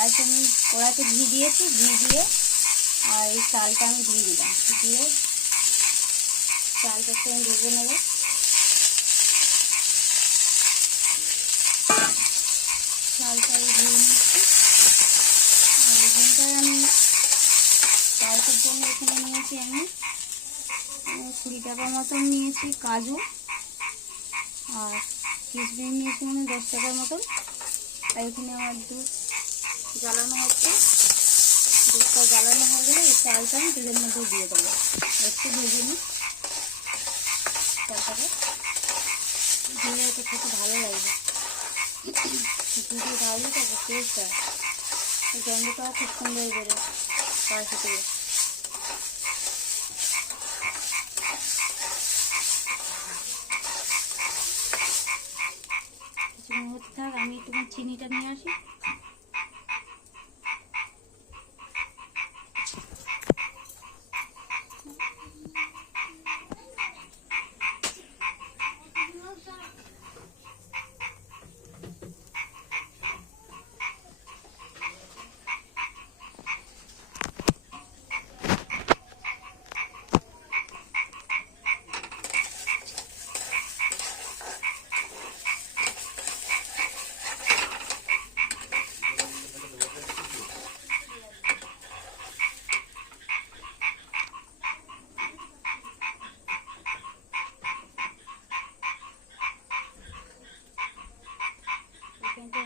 কড়াইতে ঘি দিয়েছি, ঘি দিয়ে আর এই চালটা আমি দিয়ে দিলাম, দিয়ে চালটা আমি ভেজে নেব। চালটা ভেজে নিচ্ছি। আর এখানটা আমি চালটার জন্য এখানে নিয়েছি আমি 20 টাকা মতন নিয়েছি কাজু, আর কিশমিশ নিয়েছি মানে 10 টাকার মতন। আর এখানে আমার দুধ জ্বালানো হচ্ছে, দুধটা জ্বালানো হয়ে গেলে এই চালটা আমি দুধের মধ্যে দিয়ে দেবো। একটু ভেজে নিই চালটাকে, দিলে এটা খেতে ভালো লাগবে। দুধে ঢাললে তারপর টেস্টটা গন্ধটাও খুব সুন্দর বেরো পায়েসে থেকে। কিছুক্ষণ হতে থাক, আমি একটু চিনিটা নিয়ে আসি।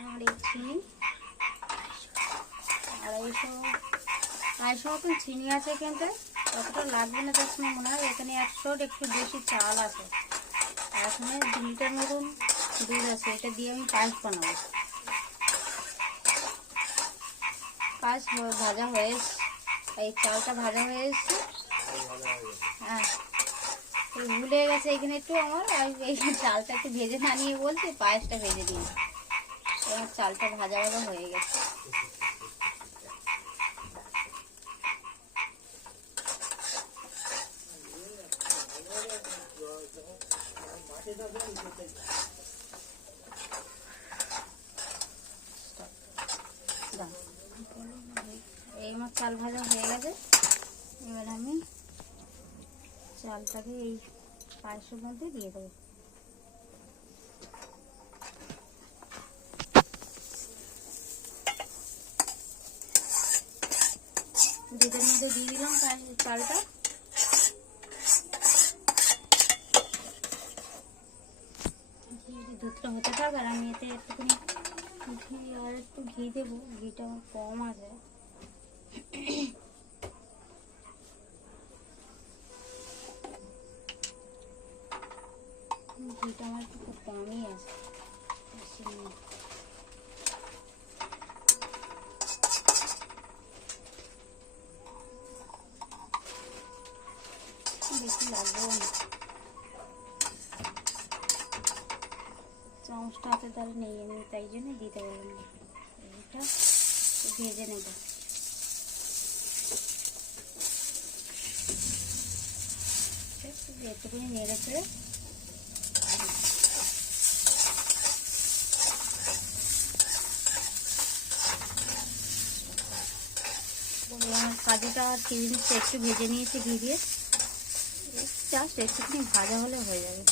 আমার এই চিনি 250 মতন চিনি আছে, কিন্তু অতটা লাগবে না তার সময় মনে হয়। এখানে 100 একটু বেশি চাল আছে, আর এখানে 2 লিটার মতন দুধ আছে। এটা দিয়ে আমি পায়েস বানাবো। পায়েস ভাজা হয়ে এসছে, এই চালটা ভাজা হয়ে এসছে। হ্যাঁ, ভুলে গেছে এখানে একটু আমার, এই চালটা একটু ভেজে না নিয়ে বলছি পায়েসটা ভেজে দিই। আমার চালটা ভাজা ভাজা হয়ে গেছে। এই আমার চাল ভাজা হয়ে গেছে। এবার আমি চালটাকে এই পায়েসের মধ্যে দিয়ে দেবো। দুধের মধ্যে দিয়ে দিলাম চালটা। দুধটা হতে থাক, আর আমি এতে একটুখানি ঘি আর একটু ঘি দেবো। ঘিটা আমার কম আছে, ঘিটা আমার একটু কমই আছে, বেশি নেই। বেশি লাগবেও না, চামচটা হাতে তাহলে নেই আমি, তাই জন্য দিতে পারলাম না। এটা ভেজে নেব। এতটুকুনি নেড়ে চেড়ে আমার কাজুটা আর কিশমিশটা একটু ভেজে নিয়েছি ঘি দিয়ে, জাস্ট একটুখানি ভাজা হলে হয়ে যাবে।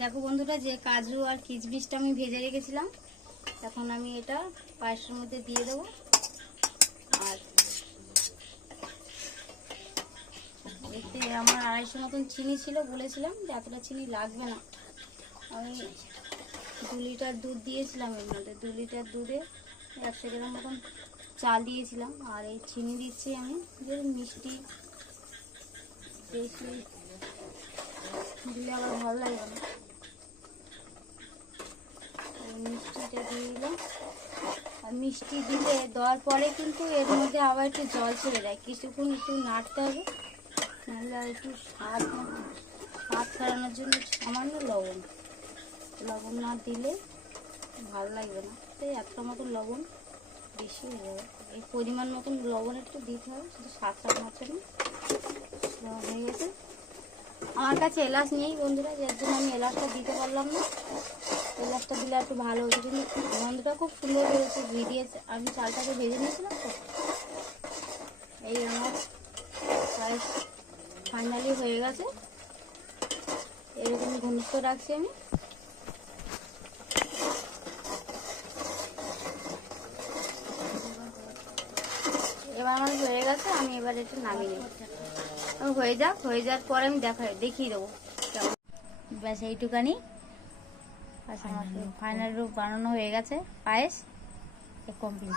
দেখো বন্ধুরা, যে কাজু আর কিশমিশটা আমি ভেজে রেখেছিলাম, এখন আমি এটা পায়েসের মধ্যে দিয়ে দেবো। আর এতে আমার 250 মতন চিনি ছিল, বলেছিলাম যে এতটা চিনি লাগবে না। আমি 2 লিটার দুধ দিয়েছিলাম, এর মধ্যে 2 লিটার দুধে 100 গ্রাম মতন চাল দিয়েছিলাম। আর এই চিনি দিচ্ছি আমি, যে মিষ্টি বেশি দিলে আবার ভালো লাগবে না। মিষ্টিটা দিয়ে দিলাম। আর মিষ্টি দিলে দেওয়ার পরে কিন্তু এর মধ্যে আবার একটু জল ছেড়ে দেয়, কিছুক্ষণ একটু নাড়তে হবে, নাহলে আর একটু স্বাদ ছাড়ানোর জন্য সামান্য লবণ না দিলে ভালো লাগবে না। তাই একটা মতন লবণ বেশি হয়ে যাবে, এই পরিমাণ মতন লবণ একটু দিতে হবে, শুধু স্বাদ ছাড়ানোর জন্য। হয়ে গেছে, আমার কাছে এলাচ নেই বন্ধুরা, যার জন্য আমি এলাচটা দিতে পারলাম না। এলাচটা দিলে একটু ভালো হতো, কিন্তু গন্ধটা খুব সুন্দর বেরোচ্ছে। ঘি দিয়েছে, আমি চালটাকে ভেজে নিয়েছিলাম তো। এই আমার প্রায় ফাইনালি হয়ে গেছে। এরকম ঘনিষ্ঠ রাখছি আমি। এবার আমার হয়ে গেছে, আমি এবার একটু নামিয়ে নিই। হয়ে যাক, হয়ে যাওয়ার পরে আমি দেখিয়ে দেবো কেমন। ব্যাস এইটুকানি। আচ্ছা, আমার ফাইনাল রূপ বানানো হয়ে গেছে। পায়েস কমপ্লিট।